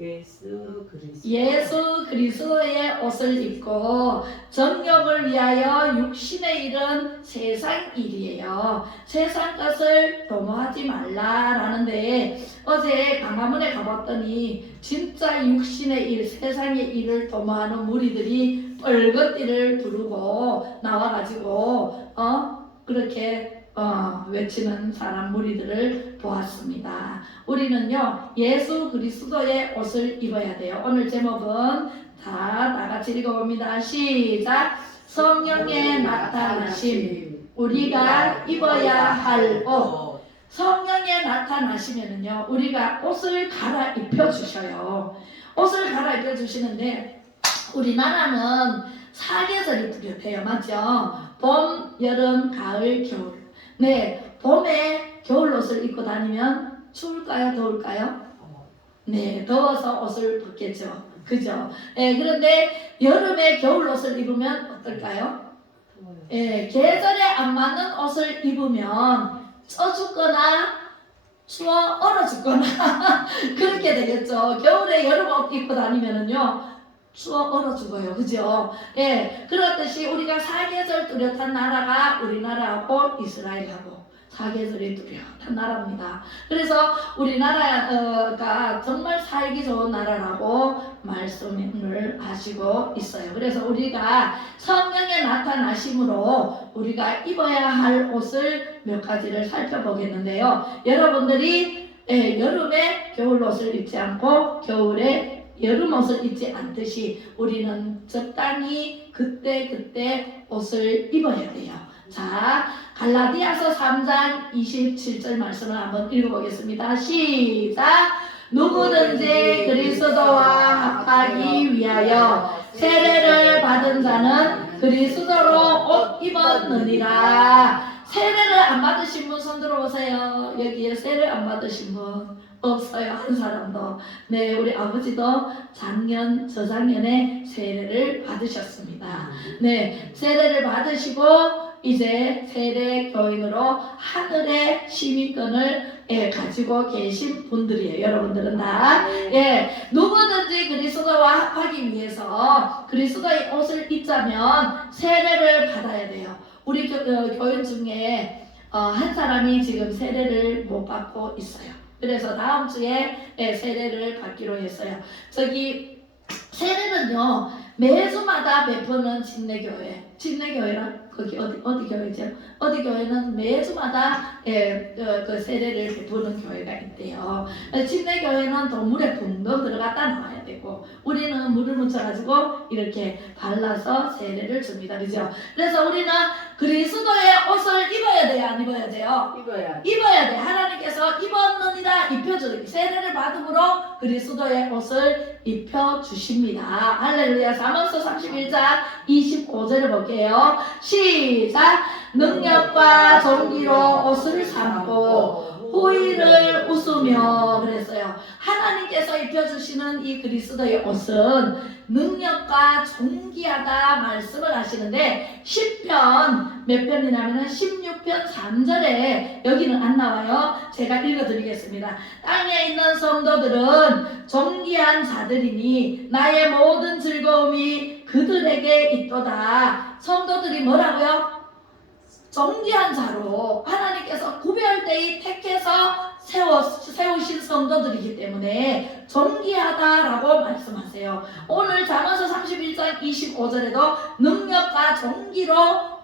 예수 그리스도의 옷을 입고 정욕을 위하여 육신의 일은 세상 일이에요. 세상 것을 도모하지 말라라는데 어제 강화문에 가봤더니 진짜 육신의 일, 세상의 일을 도모하는 무리들이 붉은 띠를 두르고 나와가지고 그렇게 외치는 사람 무리들을 보았습니다. 우리는요 예수 그리스도의 옷을 입어야 돼요. 오늘 제목은 다 같이 읽어봅니다. 시작. 성령의 나타나심, 우리가 입어야 할 옷. 성령의 나타나시면은요 우리가 옷을 갈아입혀 주셔요. 옷을 갈아입혀 주시는데 우리나라는 사계절이 뚜렷해요. 맞죠? 봄, 여름, 가을, 겨울. 네, 봄에 겨울 옷을 입고 다니면 추울까요? 더울까요? 네, 더워서 옷을 벗겠죠. 그죠? 네, 그런데 여름에 겨울 옷을 입으면 어떨까요? 네, 계절에 안 맞는 옷을 입으면 쪄 죽거나 추워 얼어 죽거나 그렇게 되겠죠. 겨울에 여름 옷 입고 다니면은요 추워 얼어 죽어요. 그죠? 예, 그렇듯이 우리가 사계절 뚜렷한 나라가 우리나라하고 이스라엘하고 사계절이 뚜렷한 나라입니다. 그래서 우리나라가 정말 살기 좋은 나라라고 말씀을 하시고 있어요. 그래서 우리가 성령의 나타나심으로 우리가 입어야 할 옷을 몇 가지를 살펴보겠는데요. 여러분들이 여름에 겨울 옷을 입지 않고 겨울에 여름 옷을 입지 않듯이 우리는 적당히 그때 옷을 입어야 돼요. 자, 갈라디아서 3장 27절 말씀을 한번 읽어보겠습니다. 시작. 누구든지 그리스도와 합하기 위하여 세례를 받은 자는 그리스도로 옷 입었느니라. 세례를 안 받으신 분 손 들어보세요. 여기에 세례 안 받으신 분 없어요. 한 사람도. 네, 우리 아버지도 작년, 저작년에 세례를 받으셨습니다. 네, 세례를 받으시고 이제 세례 교인으로 하늘의 시민권을 가지고 계신 분들이에요. 여러분들은 다. 예, 누구든지 그리스도와 합하기 위해서 그리스도의 옷을 입자면 세례를 받아야 돼요. 우리 교인 중에 한 사람이 지금 세례를 못 받고 있어요. 그래서 다음 주에 세례를 받기로 했어요. 저기 세례는요 매주마다 베푸는 침례교회랑 거기 어디 교회죠? 어디 교회는 매주마다 그 세례를 베푸는 교회가 있대요. 침례교회는 또 물에 붕덩 들어갔다 나와야 되고 우리는 물을 묻혀가지고 이렇게 발라서 세례를 줍니다. 그죠? 그래서 우리는 그리스도의 옷을 입어야 돼요? 안 입어야 돼요? 입어야 돼. 하나님께서 입었느니라 입혀주기. 세례를 받음으로 그리스도의 옷을 입혀주십니다. 할렐루야. 잠언서 31장 25절을 볼게요. 시작. 능력과 존귀로 옷을 삼고 후일을 웃으며 그랬어요. 하나님께서 입혀주시는 이 그리스도의 옷은 능력과 존귀하다 말씀을 하시는데 시편 몇 편이냐면 16편 3절에 여기는 안 나와요. 제가 읽어드리겠습니다. 땅에 있는 성도들은 존귀한 자들이니 나의 모든 즐거움이 그들에게 있도다. 성도들이 뭐라고요? 존귀한 자로 하나님께서 구별되이 택해서 세우신 성도들이기 때문에 존귀하다라고 말씀하세요. 오늘 잠언서 31장 25절에도 능력과 존귀로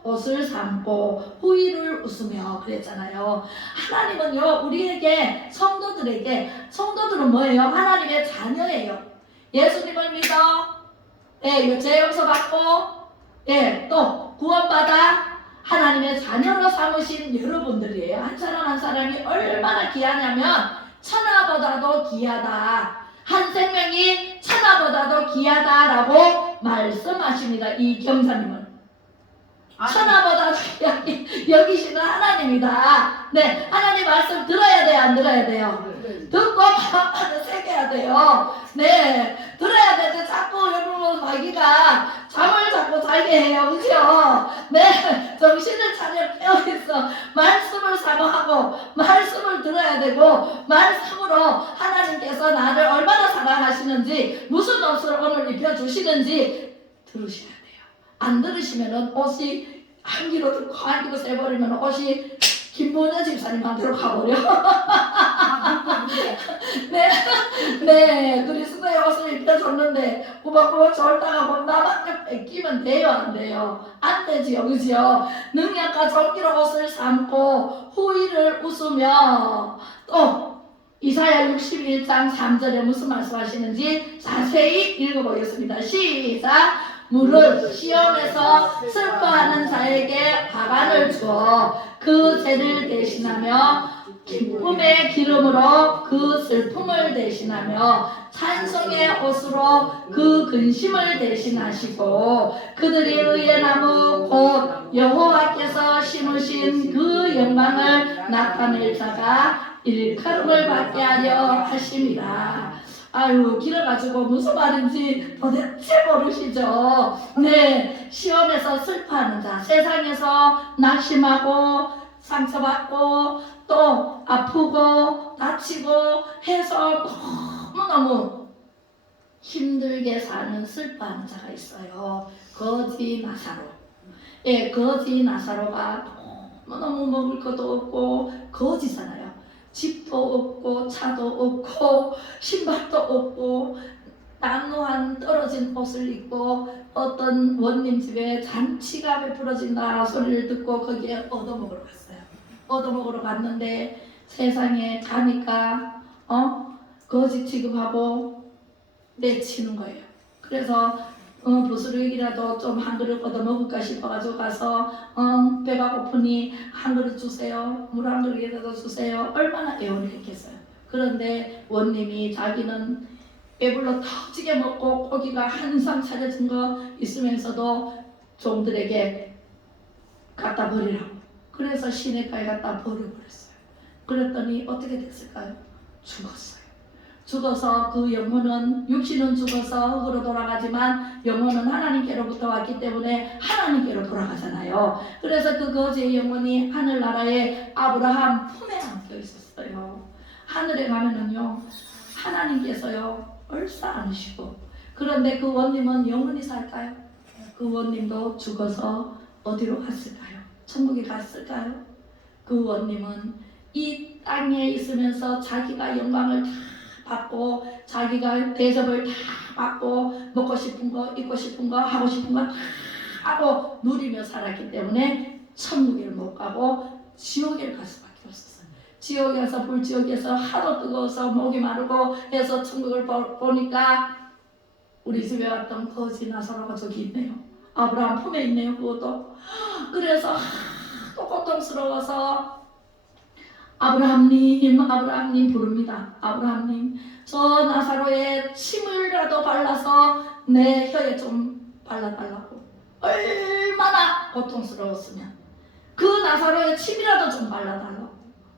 옷을 삼고 후일을 웃으며 그랬잖아요. 하나님은요 우리에게 성도들은 뭐예요? 하나님의 자녀예요. 예수님을 믿어 죄 용서 받고 또 구원받아 하나님의 자녀로 삼으신 여러분들이에요. 한 사람 한 사람이 얼마나 귀하냐면 천하보다도 귀하다. 한 생명이 천하보다도 귀하다라고 말씀하십니다. 이 경사님은 천하보다도 귀하게 여기시는 하나님이다. 네, 하나님 말씀 들어야 돼요? 안 들어야 돼요? 듣고 마음을 새겨야 돼요. 네, 들어야 되는데 자꾸 여러분 마귀가 잠을 자꾸 자게 해요. 그죠? 네, 정신을 차려 깨어있어. 말씀을 사모하고 말씀을 들어야 되고 말씀으로 하나님께서 나를 얼마나 사랑하시는지 말씀하시는지 무슨 옷을 오늘 입혀주시는지 들으셔야 돼요. 안 들으시면은 옷이 한 기로 듣고 한 기로 세버리면 옷이 김보녀 집사님 만들어 가버려. 네, 그리스도의 옷을 입혀줬는데 꼬박꼬박 절다가 뭐 나만 뺏기면 돼요, 안 돼요? 안 되지요, 그지요? 능력과 존귀로 옷을 삼고 후일을 웃으며 또 이사야 61장 3절에 무슨 말씀하시는지 자세히 읽어보겠습니다. 시작! 무릇 시온에서 슬퍼하는 자에게 화관을 주어 그 죄를 대신하며 기쁨의 기름으로 그 슬픔을 대신하며 찬송의 옷으로 그 근심을 대신하시고 그들이 의의 나무 곧 여호와께서 심으신 그 영광을 나타낼 자가 일컬음을 받게 하려 하심이라. 아유, 길어가지고 무슨 말인지 도대체 모르시죠? 네, 시온에서 슬퍼하는 자, 세상에서 낙심하고 상처받고 또 아프고 다치고 해서 너무너무 힘들게 사는 슬퍼하는 자가 있어요. 거지 나사로. 예, 거지 나사로가 너무너무 먹을 것도 없고 거지잖아요. 집도 없고 차도 없고 신발도 없고 나누한 떨어진 옷을 입고 어떤 원님 집에 잔치가 베풀어진다 소리를 듣고 거기에 얻어먹으러 갔어요. 얻어먹으러 갔는데 세상에 가니까 거지 취급하고 내치는 거예요. 그래서 부스러기라도 좀 한 그릇 얻어먹을까 싶어가지고 가서 배가 고프니 한 그릇 주세요. 물 한 그릇이라도 주세요. 얼마나 애원을 했겠어요. 그런데 원님이 자기는 배불러 터지게 먹고 고기가 한상 차려진 거 있으면서도 종들에게 갖다 버리라고. 그래서 시냇가에 갖다 버려버렸어요. 그랬더니 어떻게 됐을까요? 죽었어요. 죽어서 그 영혼은 육신은 죽어서 흙으로 돌아가지만 영혼은 하나님께로부터 왔기 때문에 하나님께로 돌아가잖아요. 그래서 그 거지의 영혼이 하늘나라에 아브라함 품에 안겨 있었어요. 하늘에 가면은요 하나님께서요 얼싸 안으시고 그런데 그 원님은 영원히 살까요? 그 원님도 죽어서 어디로 갔을까요? 천국에 갔을까요? 그 원님은 이 땅에 있으면서 자기가 영광을 다 받고 자기가 대접을 다 받고 먹고 싶은 거 입고 싶은 거 하고 싶은 거 다 하고 누리며 살았기 때문에 천국에를 못 가고 지옥에 갈 수밖에 없었어요. 지옥에서 불지옥에서 하도 뜨거워서 목이 마르고 해서 천국을 보니까 우리 집에 왔던 거지 나사로가 저기 있네요. 아브라함 품에 있네요. 그것도. 그래서 또 고통스러워서 아브라함님 부릅니다. 아브라함님, 저 나사로의 침을라도 발라서 내 혀에 좀 발라달라고. 얼마나 고통스러웠으면 그 나사로의 침이라도 좀 발라달라고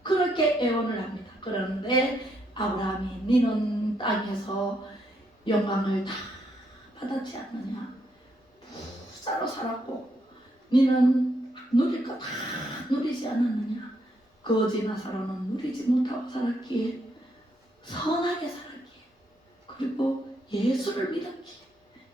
그렇게 애원을 합니다. 그런데 아브라함이 니는 땅에서 영광을 다 받았지 않느냐? 부자로 살았고 니는 누릴 거 다 누리지 않았느냐? 거지 나사로는 누리지 못하고 살았기에 선하게 살았기에 그리고 예수를 믿었기에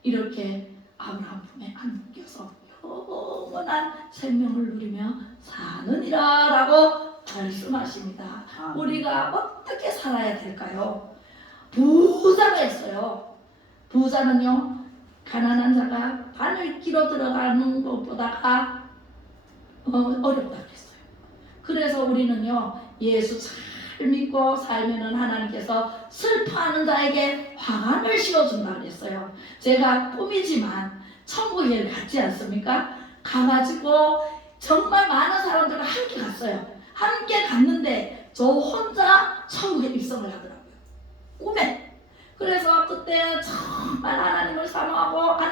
이렇게 아브라함 품에 안겨서 영원한 생명을 누리며 사느니라 라고 말씀하십니다. 우리가 어떻게 살아야 될까요? 부자가 있어요. 부자는요 가난한 자가 바늘기로 들어가는 것보다가 어렵다 그랬어요. 그래서 우리는요 예수 잘 믿고 살면은 하나님께서 슬퍼하는 자에게 화관을 씌워준다 그랬어요. 제가 꿈이지만 천국에 갔지 않습니까? 가가지고 정말 많은 사람들과 함께 갔어요. 함께 갔는데 저 혼자 천국에 입성을 하더라고요. 꿈에. 그래서 그때 정말 하나님을 사모하고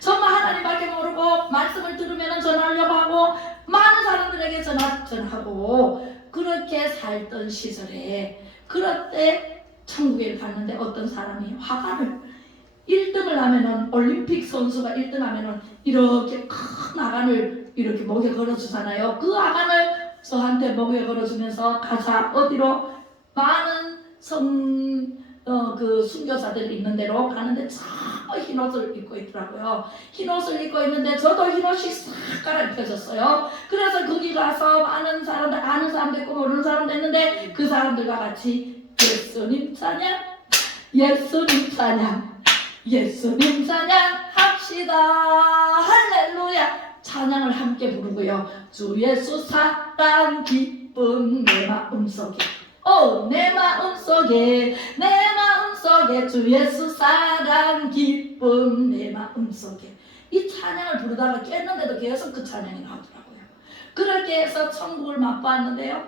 정말 하나님밖에 모르고 말씀을 들으면 전하려고 하고 많은 사람들에게 전하고 그렇게 살던 시절에 그럴 때 천국에 갔는데 어떤 사람이 화관을 1등을 하면은 올림픽 선수가 1등 하면은 이렇게 큰 화관을 이렇게 목에 걸어주잖아요. 그 화관을 저한테 목에 걸어주면서 가자 어디로 많은 그 순교자들이 있는 데로 가는데 저 흰 옷을 입고 있더라고요. 흰 옷을 입고 있는데 저도 흰 옷이 싹 갈아입혀졌어요. 그래서 거기 가서 많은 사람들, 아는 사람도 있고 모르는 사람도 있는데 그 사람들과 같이 예수님 찬양, 예수님 찬양, 예수님 찬양 합시다. 할렐루야. 찬양을 함께 부르고요. 주 예수 사랑 기쁨 내 마음속에, 내 마음속에, 내 마음속에 주 예수 사랑 기쁨 내 마음속에. 이 찬양을 부르다가 깼는데도 계속 그 찬양이 나오더라고요. 그렇게 해서 천국을 맛보았는데요,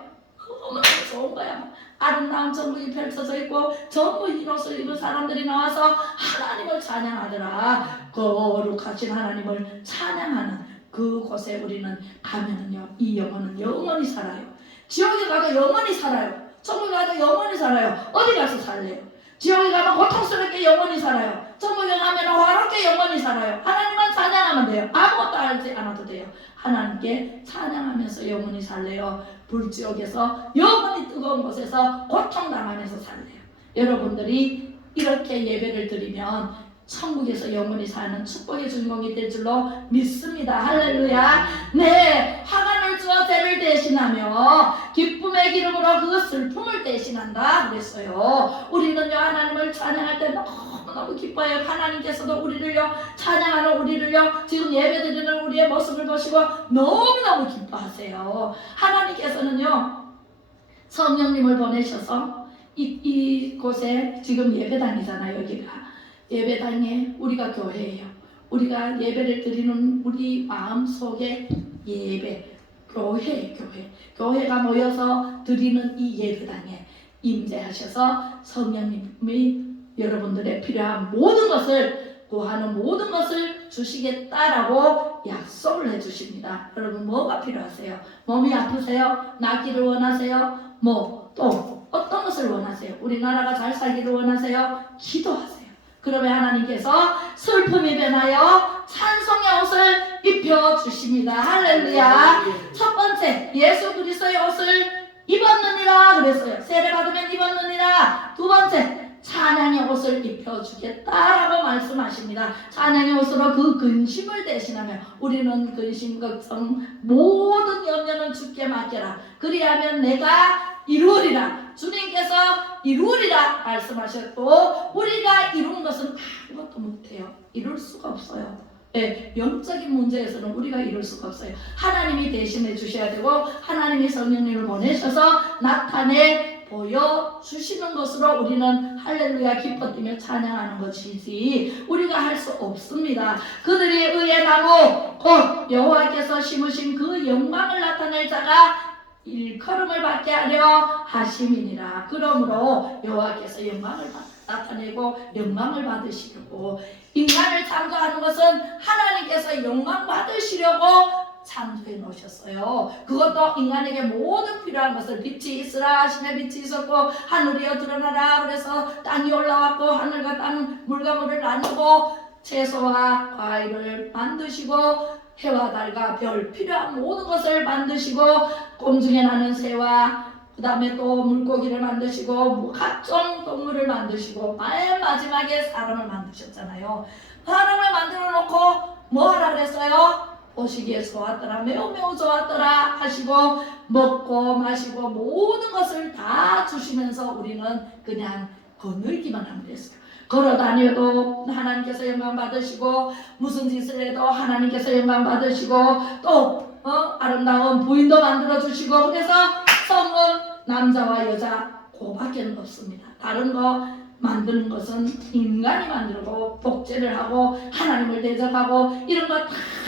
너무너무 좋은 거야. 아름다운 천국이 펼쳐져 있고 전부 흰 옷을 입은 사람들이 나와서 하나님을 찬양하더라. 거룩하신 하나님을 찬양하는 그곳에 우리는 가면은요, 이 영혼은 영원히 살아요. 지옥에 가도 영원히 살아요. 천국에 가도 영원히 살아요. 어디 가서 살래요? 지옥에 가면 고통스럽게 영원히 살아요. 천국에 가면 화롭게 영원히 살아요. 하나님만 찬양하면 돼요. 아무것도 알지 않아도 돼요. 하나님께 찬양하면서 영원히 살래요. 불지옥에서 영원히 뜨거운 곳에서 고통당하면서 살래요. 여러분들이 이렇게 예배를 드리면 천국에서 영원히 사는 축복의 주인공이 될 줄로 믿습니다. 할렐루야. 네, 화관을 주어 죄를 대신하며 기쁨의 기름으로 그 슬픔을 대신한다 그랬어요. 우리는요, 하나님을 찬양할 때 너무너무 기뻐요. 하나님께서도 우리를요, 찬양하는 우리를요, 지금 예배드리는 우리의 모습을 보시고 너무너무 기뻐하세요. 하나님께서는요, 성령님을 보내셔서 이곳에 지금 예배당이잖아요. 여기가 예배당에 우리가 교회예요. 우리가 예배를 드리는 우리 마음속에 예배, 교회가 모여서 드리는 이 예배당에 임재하셔서 성령님이 여러분들의 필요한 모든 것을, 구하는 모든 것을 주시겠다라고 약속을 해주십니다. 여러분, 뭐가 필요하세요? 몸이 아프세요? 낫기를 원하세요? 또 어떤 것을 원하세요? 우리나라가 잘 살기를 원하세요? 기도하세요. 그러면 하나님께서 슬픔이 변하여 찬송의 옷을 입혀주십니다. 할렐루야. 첫 번째, 예수 그리스도의 옷을 입었느니라 그랬어요. 세례받으면 입었느니라. 두 번째, 찬양의 옷을 입혀주겠다라고 말씀하십니다. 찬양의 옷으로 그 근심을 대신하며 우리는 근심, 걱정, 모든 염려는 주께 맡겨라. 그리하면 내가 이루리라. 주님께서 이루리라 말씀하셨고, 우리가 이룬 것은 아무것도 못해요. 이룰 수가 없어요. 네, 영적인 문제에서는 우리가 이룰 수가 없어요. 하나님이 대신해 주셔야 되고, 하나님이 성령님을 보내셔서 나타내 보여주시는 것으로 우리는 할렐루야 기뻐 뛰며 찬양하는 것이지 우리가 할 수 없습니다. 그들이 의의 나무 곧 여호와께서 심으신 그 영광을 나타낼 자가 일컬음을 받게 하려 하심이니라. 그러므로 여호와께서 영광을 나타내고 영광을 받으시려고, 인간을 창조하는 것은 하나님께서 영광 받으시려고 창조해 놓으셨어요. 그것도 인간에게 모든 필요한 것을, 빛이 있으라 하시매 빛이 있었고 하늘이여 드러나라 그래서 땅이 올라왔고 하늘과 땅 물과 물을 나누고 채소와 과일을 만드시고 해와 달과 별 필요한 모든 것을 만드시고 공중에 나는 새와 그 다음에 또 물고기를 만드시고 각종 동물을 만드시고 맨 마지막에 사람을 만드셨잖아요. 사람을 만들어 놓고 뭐 하라 그랬어요? 보시기에 좋았더라, 매우 매우 좋았더라 하시고 먹고 마시고 모든 것을 다 주시면서 우리는 그냥 거늘기만 하면 됐어요. 걸어다녀도 하나님께서 영광 받으시고, 무슨 짓을 해도 하나님께서 영광 받으시고, 또 아름다운 부인도 만들어 주시고, 그래서 성은 남자와 여자 그밖에 없습니다. 다른 거 만드는 것은 인간이 만들고 복제를 하고 하나님을 대적하고 이런 거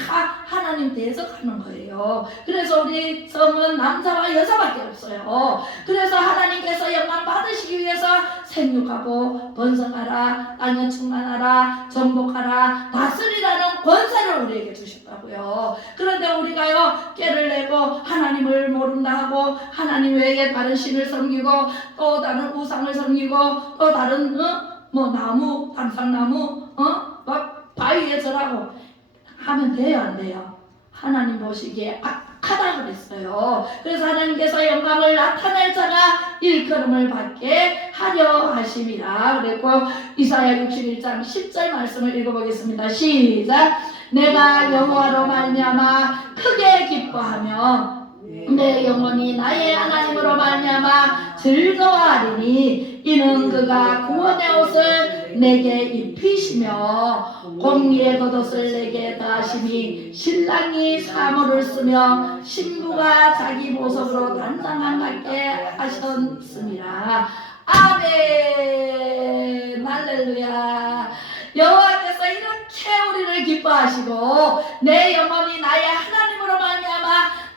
다 하나님 대적하는 거예요. 그래서 우리 성은 남자와 여자밖에 없어요. 그래서 하나님께서 영광 받으시기 위해서 생육하고 번성하라, 땅에 충만하라, 정복하라, 다스리라는 권세를 우리에게 주셨다고요. 그런데 우리가요 깨를 내고 하나님을 모른다 하고 하나님 외에 다른 신을 섬기고 또 다른 우상을 섬기고 또 다른 나무, 단상나무 막 바위에 절하고 하면 돼요, 안 돼요? 하나님 보시기에 악하다 그랬어요. 그래서 하나님께서 영광을 나타낼 자가 일컬음을 받게 하려 하심이라 그랬고, 이사야 61장 10절 말씀을 읽어보겠습니다. 시작. 내가 여호와로 말미암아 크게 기뻐하며 내 영혼이 나의 하나님으로 말미암아 즐거워하리니 이는 그가 구원의 옷을 내게 입히시며 공의의 겉옷을 내게 다하시니 신랑이 사모를 쓰며 신부가 자기 보석으로 단장함 같게 하셨습니다. 아멘. 할렐루야. 여호와께서 이렇게 우리를 기뻐하시고 내 영혼이 나의 하나님으로 말미암아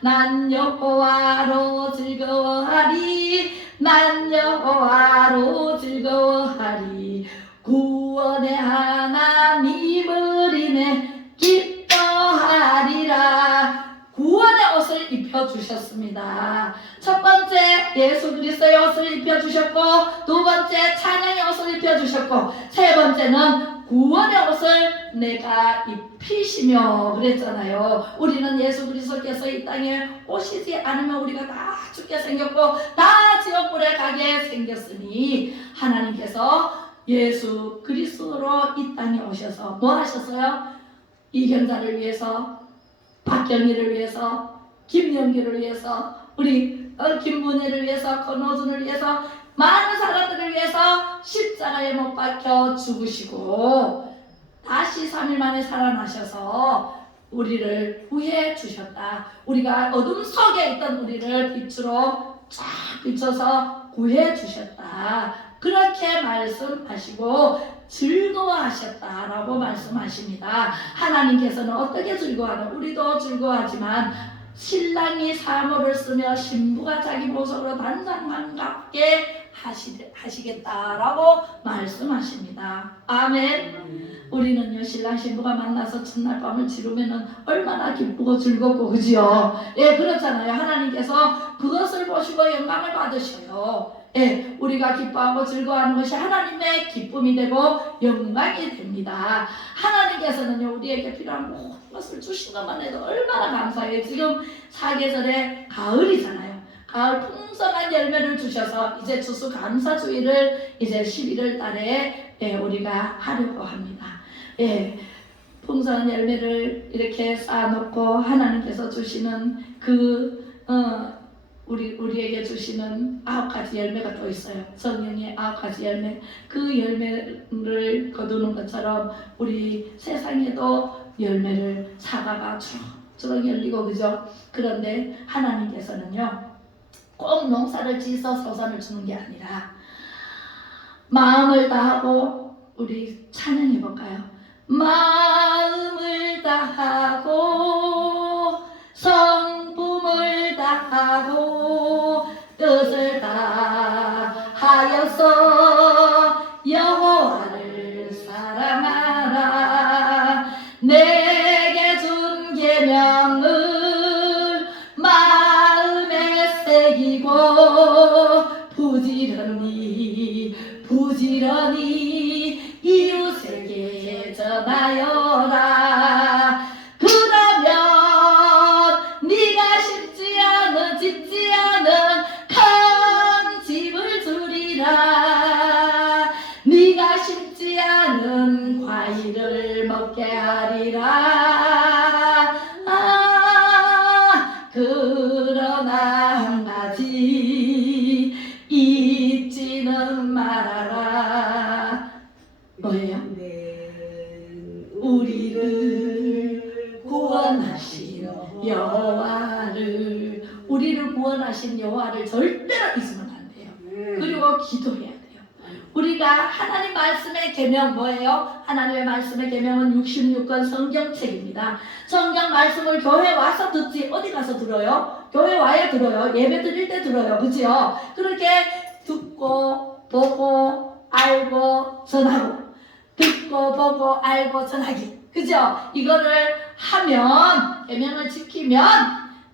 난 여호와로 즐거워하리. 난 여호와로 즐거워하리. 구원의 하나님을 인해 기뻐하리라. 구원의 옷을 입혀주셨습니다. 첫 번째 예수 그리스도의 옷을 입혀주셨고, 두 번째 찬양의 옷을 입혀주셨고, 세 번째는 구원의 옷을 내가 입히시며 그랬잖아요. 우리는 예수 그리스도께서 이 땅에 오시지 않으면 우리가 다 죽게 생겼고 다 지옥불에 가게 생겼으니 하나님께서 예수 그리스도로 이 땅에 오셔서 뭐 하셨어요? 이경자를 위해서, 박경희를 위해서, 김영규를 위해서, 우리 김문혜를 위해서, 권호준을 위해서, 많은 사람들을 위해서 십자가에 못 박혀 죽으시고 다시 3일 만에 살아나셔서 우리를 구해 주셨다. 우리가 어둠 속에 있던 우리를 빛으로 쫙 비춰서 구해 주셨다. 그렇게 말씀하시고 즐거워하셨다라고 말씀하십니다. 하나님께서는 어떻게 즐거워하나? 우리도 즐거워하지만 신랑이 사모를 쓰며 신부가 자기 보석으로 단장함 같게 하시겠다라고 말씀하십니다. 아멘. 우리는요, 신랑 신부가 만나서 첫날 밤을 지르면은 얼마나 기쁘고 즐겁고, 그지요? 예, 그렇잖아요. 하나님께서 그것을 보시고 영광을 받으셔요. 예, 우리가 기뻐하고 즐거워하는 것이 하나님의 기쁨이 되고 영광이 됩니다. 하나님께서는요, 우리에게 필요한 모든 것을 주신 것만 해도 얼마나 감사해요. 지금 사계절에 가을이잖아요. 가을 풍성한 열매를 주셔서 이제 추수감사주의를 이제 11월 달에 우리가 하려고 합니다. 예, 풍성한 열매를 이렇게 쌓아놓고 하나님께서 주시는 우리에게 주시는 9가지 열매가 또 있어요. 성령의 9가지 열매. 그 열매를 거두는 것처럼 우리 세상에도 열매를 사과가 주렁주렁 열리고, 그죠? 그런데 하나님께서는요, 꼭 농사를 지어서 소산을 주는 게 아니라 마음을 다하고, 우리 찬양해 볼까요? 마음을 다하고 성품을 다하고 뜻을 다하여서 여호와를 사랑하라. 내게 준 계명을 마음에 새기고 부지런히 이웃에게 전하여라. 그러면 네가 짓지 않은 큰 집을 주리라. 네가 심지 않은 과일을 먹게 하리라. 그러나 한 가지 잊지는 말아라. 뭐예요? 우리를 구원하신 여호와를, 우리를 구원하신 여호와를 절대로 잊으면 안 돼요. 그리고 기도해야 돼요. 우리가 하나님 말씀의 계명 뭐예요? 하나님의 말씀의 계명은 66권 성경책입니다. 성경 말씀을 교회 와서 듣지 어디 가서 들어요? 교회 와야 들어요. 예배 드릴 때 들어요. 그죠? 그렇게 듣고 보고 알고 전하고, 듣고 보고 알고 전하기, 그죠? 이거를 하면, 계명을 지키면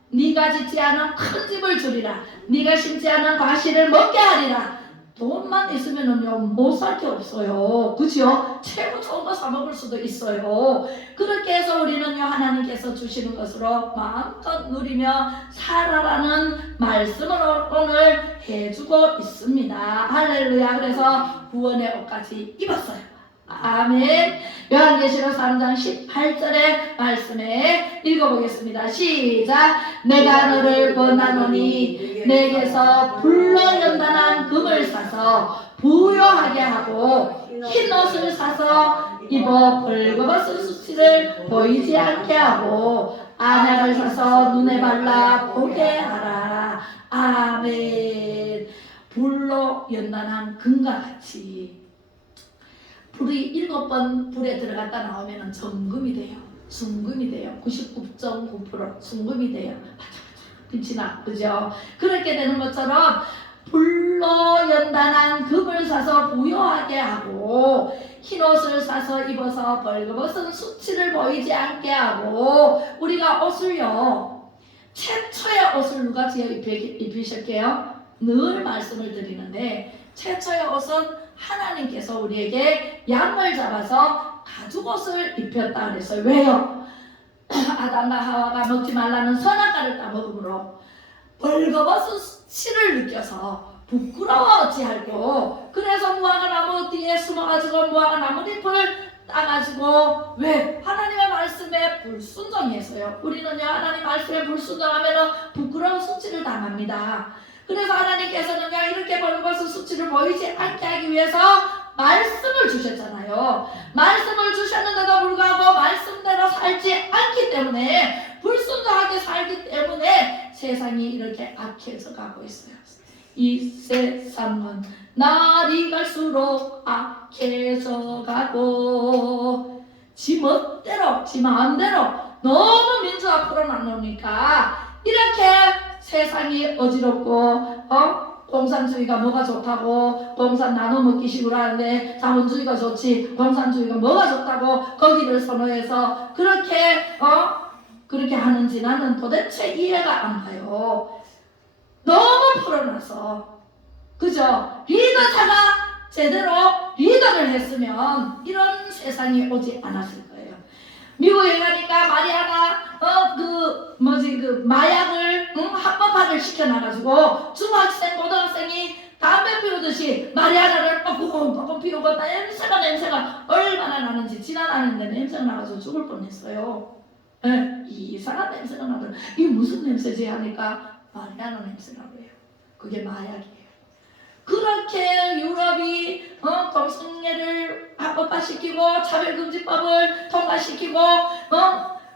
네가 짓지 않은 큰 집을 주리라. 네가 심지 않은 과실을 먹게 하리라. 돈만 있으면은요 못 살 게 없어요. 그죠? 최고 좋은 거 사 먹을 수도 있어요. 그렇게 해서 우리는요 하나님께서 주시는 것으로 마음껏 누리며 살아라는 말씀을 오늘 해주고 있습니다. 할렐루야. 그래서 구원의 옷까지 입었어요. 아멘. 요한계시록 3장 18절의 말씀에 읽어보겠습니다. 시작. 내가 너를 권하노니 내게서 불로 연단한 금을 사서 부요하게 하고 흰 옷을 사서 입어 벌거벗은 수치를 보이지 않게 하고 안약을 사서 눈에 발라 보게 하라. 아멘. 불로 연단한 금과 같이 불이 7번 불에 들어갔다 나오면 정금이 돼요. 순금이 돼요. 99.9% 순금이 돼요. 빛이 나. 그죠? 그렇게 되는 것처럼 불로 연단한 금을 사서 부요하게 하고 흰옷을 사서 입어서 벌거벗은 수치를 보이지 않게 하고 우리가 옷을요 최초의 옷을 누가 지어 입히실게요? 늘 말씀을 드리는데 최초의 옷은 하나님께서 우리에게 양을 잡아서 가죽옷을 입혔다 그랬어요. 왜요? 아담과 하와가 먹지 말라는 선악과를 따먹음으로 벌거벗은 수치를 느껴서 부끄러워하지 알고 그래서 무화과 나무 뒤에 숨어가지고 무화과 나뭇잎을 따가지고 왜? 하나님의 말씀에 불순종해서요. 우리는요 하나님 말씀에 불순종하면 부끄러운 수치를 당합니다. 그래서 하나님께서는요 이렇게 벌거벗은 수치를 보이지 않게 하기 위해서 말씀을 주셨잖아요. 말씀을 주셨는데도 불구하고 말씀대로 살지 않기 때문에 불순종하게 살기 때문에 세상이 이렇게 악해져 가고 있어요. 이 세상은 날이 갈수록 악해져 가고 지 멋대로 지 마음대로 너무 민주화 풀어놔놓으니까 이렇게 세상이 어지럽고 공산주의가 뭐가 좋다고 공산 나눠 먹기식으로 하는데 자본주의가 좋지 공산주의가 뭐가 좋다고 거기를 선호해서 그렇게 하는지 나는 도대체 이해가 안 가요. 너무 풀어놔서 그죠? 리더자가 제대로 리더를 했으면 이런 세상이 오지 않았을 거예요. 미국에 가니까 마리아나 마약을 합법화를 시켜놔가지고 중학생 고등학생이 담배 피우듯이 마리아나를 뻑뻑 피우고 냄새가 얼마나 나는지 지나다니는데 냄새가 나가지고 죽을 뻔했어요. 네, 이상한 냄새가 나더라고요. 이게 무슨 냄새지 하니까 마리아나 냄새라고 해요. 그게 마약이에요. 그렇게 유럽이 동성애를 합법화시키고 차별금지법을 통과시키고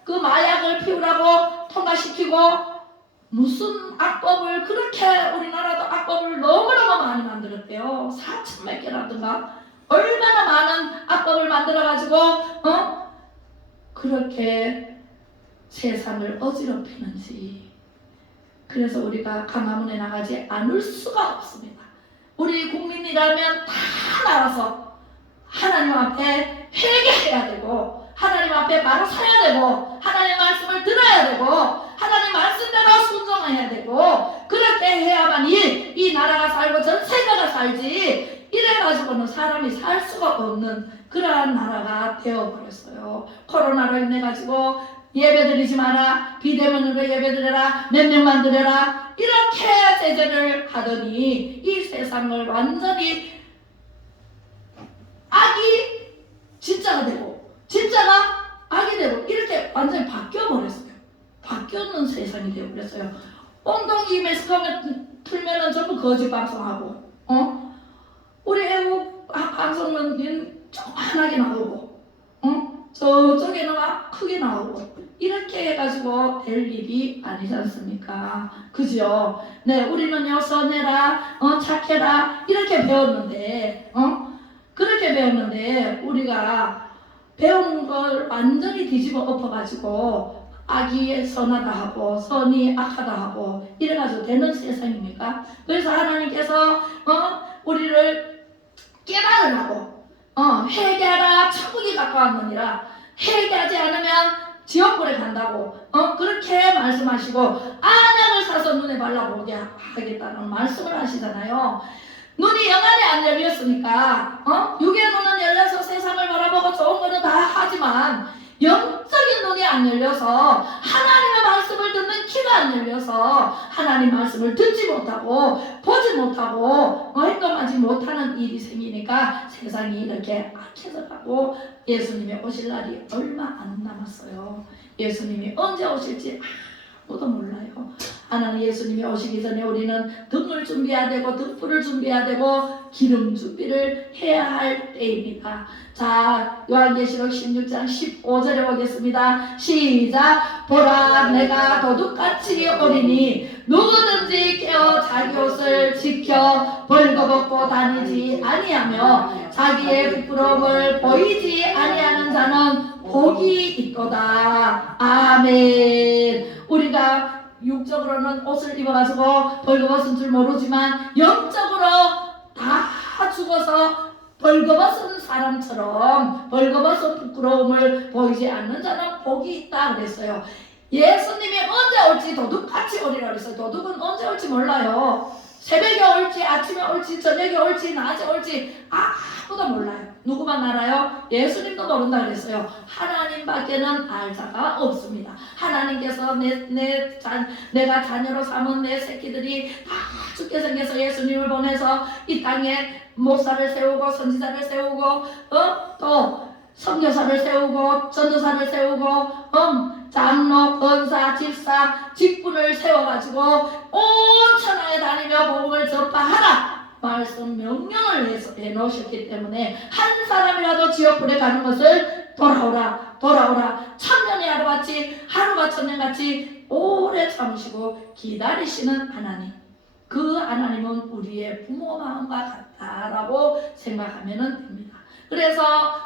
그 마약을 피우라고 통과시키고 무슨 악법을 그렇게 우리나라도 악법을 너무너무 많이 만들었대요. 4,000몇 개라든가 얼마나 많은 악법을 만들어가지고 그렇게 세상을 어지럽히는지. 그래서 우리가 강화문에 나가지 않을 수가 없습니다. 우리 국민이라면 다 나와서 하나님 앞에 회개해야 되고 하나님 앞에 바로 서야 되고 하나님 말씀을 들어야 되고 하나님 말씀대로 순종해야 되고 그렇게 해야만 이 나라가 살고 전 세계가 살지 이래가지고는 사람이 살 수가 없는 그러한 나라가 되어버렸어요. 코로나로 인해가지고 예배드리지 마라, 비대면으로 예배드려라, 몇 명만 드려라 이렇게 제재를 하더니 이 세상을 완전히 악이 진짜가 되고 진짜가 악이 되고 이렇게 완전히 바뀌어버렸어요. 바뀌었는 세상이 되어버렸어요. 엉덩이 매스컴에 틀면은 전부 거짓 방송하고 우리 애국 방송은 조그만하게 나오고 저쪽에는 막 크게 나오고 이렇게 해가지고 될 일이 아니지 않습니까? 그죠? 네, 우리는요 선해라, 착해라 이렇게 배웠는데 그렇게 배웠는데 우리가 배운 걸 완전히 뒤집어 엎어가지고 악이 선하다 하고 선이 악하다 하고 이래가지고 되는 세상입니까? 그래서 하나님께서 우리를 깨달으라고 회개하라 천국이 가까웠느니라 회개하지 않으면 지옥불에 간다고 그렇게 말씀하시고 안약을 사서 눈에 발라보게 하겠다는 말씀을 하시잖아요. 눈이 영안이 안 열렸으니까 육의 눈은 열려서 세상을 바라보고 좋은 거는 다 하지만 영적인 눈이 안 열려서 하나님의 말씀을 듣는 귀가 안 열려서 하나님 말씀을 듣지 못하고 보지 못하고 행동하지 못하는 일이 생기니까 세상이 이렇게 악해져 가고 예수님이 오실 날이 얼마 안 남았어요. 예수님이 언제 오실지 아무도 몰라요. 하나님 예수님이 오시기 전에 우리는 등을 준비해야 되고 등불을 준비해야 되고 기름 준비를 해야 할 때입니다. 자, 요한계시록 16장 15절에 보겠습니다. 시작. 보라, 내가 도둑같이 오리니 누구든지 깨어 자기 옷을 지켜 벌거벗고 다니지 아니하며 자기의 부끄러움을 보이지 아니하는 자는 복이 있도다. 아멘. 우리가 육적으로는 옷을 입어가지고 벌거벗은 줄 모르지만 영적으로 다 죽어서 벌거벗은 사람처럼 벌거벗은 부끄러움을 보이지 않는 자는 복이 있다 그랬어요. 예수님이 언제 올지 도둑같이 오리라 그랬어요. 도둑은 언제 올지 몰라요. 새벽에 올지 아침에 올지 저녁에 올지 낮에 올지 아무도 몰라요. 누구만 알아요? 예수님도 모른다 그랬어요. 하나님밖에는 알 자가 없습니다. 하나님께서 내가 자녀로 삼은 내 새끼들이 다 죽게 생겨서 예수님을 보내서 이 땅에 목사를 세우고 선지자를 세우고 또 선교사를 세우고 전도사를 세우고 장로, 권사, 집사, 직분을 세워가지고 온 천하에 다니며 복음을 전파하라 말씀 명령을 해놓으셨기 때문에 한 사람이라도 지옥불에 가는 것을 돌아오라 돌아오라 천년이 하루같이 하루가 천년같이 오래 참으시고 기다리시는 하나님, 그 하나님은 우리의 부모 마음과 같다라고 생각하면 됩니다. 그래서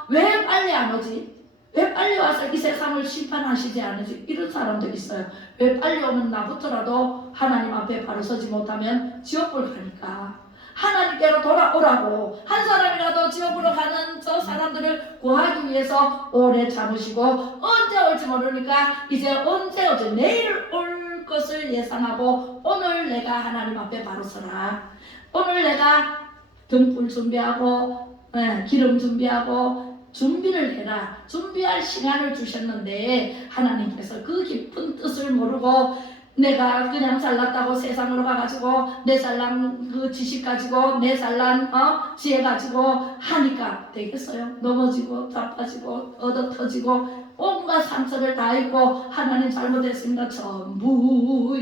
왜 빨리 안 오지? 왜 빨리 와서 이 세상을 심판하시지 않으지? 이런 사람도 있어요. 왜 빨리 오면 나부터라도 하나님 앞에 바로 서지 못하면 지옥불 가니까 하나님께로 돌아오라고, 한 사람이라도 지옥으로 가는 저 사람들을 구하기 위해서 오래 참으시고 언제 올지 모르니까 이제 언제 오지? 내일 올 것을 예상하고 오늘 내가 하나님 앞에 바로 서라. 오늘 내가 등불 준비하고 기름 준비하고 준비를 해라. 준비할 시간을 주셨는데 하나님께서 그 깊은 뜻을 모르고 내가 그냥 잘났다고 세상으로 가가지고 내 잘난 그 지식 가지고 내 잘난 지혜 가지고 하니까 되겠어요? 넘어지고 자빠지고 얻어터지고 온갖 상처를 다 입고 하나님 잘못했습니다 전부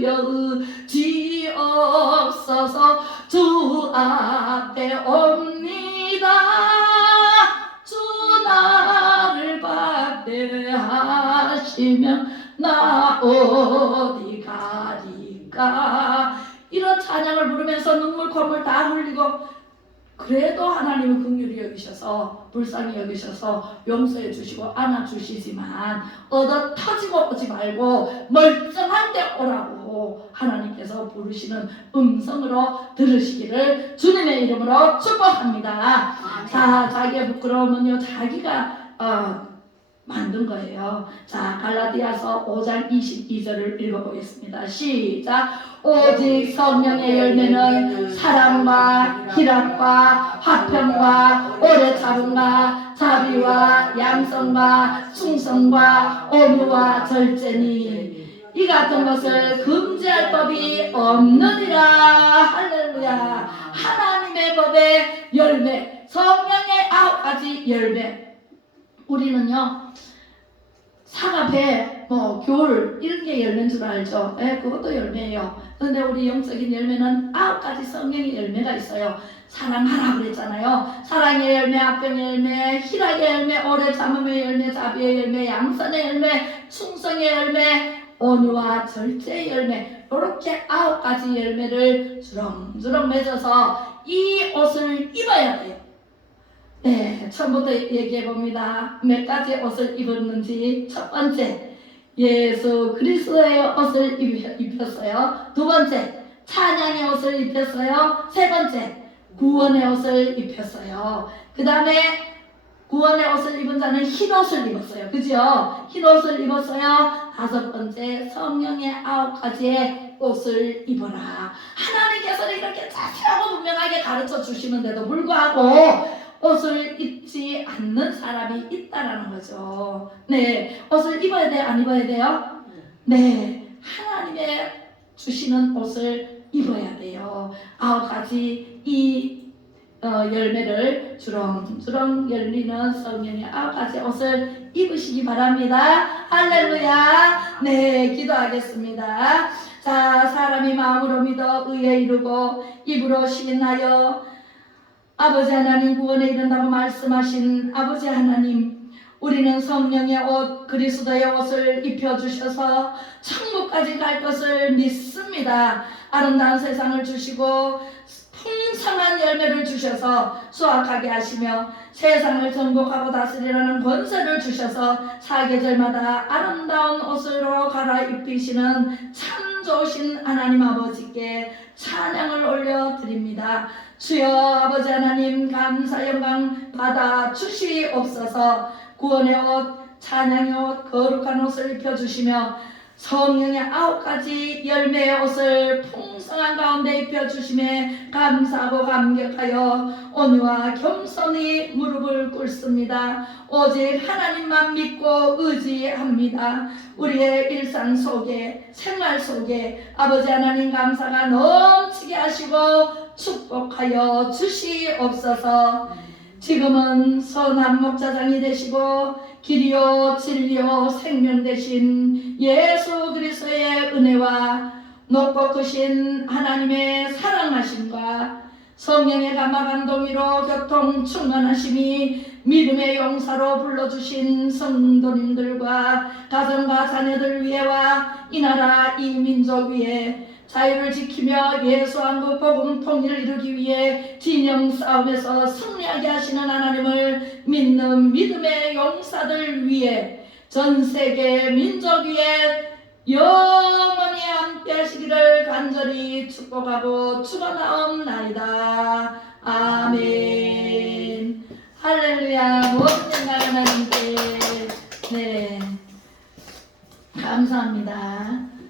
여지없어서 주 앞에 옵니다. 주 나를 받대하시면 나 어디 가리까. 이런 찬양을 부르면서 눈물 콧물 다 흘리고 그래도 하나님은 긍휼히 여기셔서 불쌍히 여기셔서 용서해 주시고 안아주시지만 얻어 터지고 오지 말고 멀쩡할 때 오라고 하나님께서 부르시는 음성으로 들으시기를 주님의 이름으로 축복합니다. 자, 자기의 부끄러움은요 자기가 만든 거예요. 자, 갈라디아서 5장 22절을 읽어보겠습니다. 시작. 오직 성령의 열매는 사랑과 희락과 화평과 오래 참음과 자비와 양성과 충성과 온유와 절제니 이 같은 것을 금지할 법이 없느니라. 할렐루야. 하나님의 법의 열매, 성령의 9가지 열매. 우리는요 사과, 배, 귤 이런 게 열매인 줄 알죠? 그것도 열매예요. 그런데 우리 영적인 열매는 9가지 성령의 열매가 있어요. 사랑하라 그랬잖아요. 사랑의 열매, 합병의 열매, 희락의 열매, 오래 참음의 열매, 자비의 열매, 양선의 열매, 충성의 열매, 온유와 절제의 열매, 이렇게 9가지 열매를 주렁주렁 맺어서 이 옷을 입어야 돼요. 네, 처음부터 얘기해 봅니다. 몇 가지 옷을 입었는지. 첫 번째, 예수 그리스도의 옷을 입혔어요. 두 번째, 찬양의 옷을 입혔어요. 세 번째, 구원의 옷을 입혔어요. 그 다음에 구원의 옷을 입은 자는 흰 옷을 입었어요. 그죠? 흰 옷을 입었어요. 다섯 번째, 성령의 9가지의 옷을 입어라. 하나님 하나님께서는 이렇게 자세하고 분명하게 가르쳐 주시는데도 불구하고 옷을 입지 않는 사람이 있다라는 거죠. 네, 옷을 입어야 돼요? 안 입어야 돼요? 네, 하나님의 주시는 옷을 입어야 돼요. 9가지 이 열매를 주렁주렁 열리는 성령의 9가지 옷을 입으시기 바랍니다. 할렐루야. 네, 기도하겠습니다. 자, 사람이 마음으로 믿어 의에 이르고 입으로 시인하여 아버지 하나님 구원에 이른다고 말씀하신 아버지 하나님, 우리는 성령의 옷 그리스도의 옷을 입혀주셔서 천국까지 갈 것을 믿습니다. 아름다운 세상을 주시고 풍성한 열매를 주셔서 수확하게 하시며 세상을 정복하고 다스리라는 권세를 주셔서 사계절마다 아름다운 옷으로 갈아입히시는 참 좋으신 하나님 아버지께 찬양을 올려드립니다. 주여 아버지 하나님 감사 영광 받아 주시옵소서. 구원의 옷, 찬양의 옷, 거룩한 옷을 입혀주시며 성령의 9가지 열매의 옷을 풍성한 가운데 입혀주심에 감사하고 감격하여 온유와 겸손히 무릎을 꿇습니다. 오직 하나님만 믿고 의지합니다. 우리의 일상 속에 생활 속에 아버지 하나님 감사가 넘치게 하시고 축복하여 주시옵소서. 지금은 선한 목자장이 되시고 길이요 진리요 생명 되신 예수 그리스도의 은혜와 높고 크신 하나님의 사랑하심과 성령의 감화 감동으로 교통 충만하심이 믿음의 용사로 불러주신 성도님들과 가정과 자녀들 위에와 이 나라 이 민족 위에 자유를 지키며 예수 한국 복음 통일을 이루기 위해 진영 싸움에서 승리하게 하시는 하나님을 믿는 믿음의 용사들 위해 전 세계 민족 위에 영원히 함께 하시기를 간절히 축복하고 축원하옵나이다. 아멘. 할렐루야. 모든 영광 하나님께. 네, 감사합니다.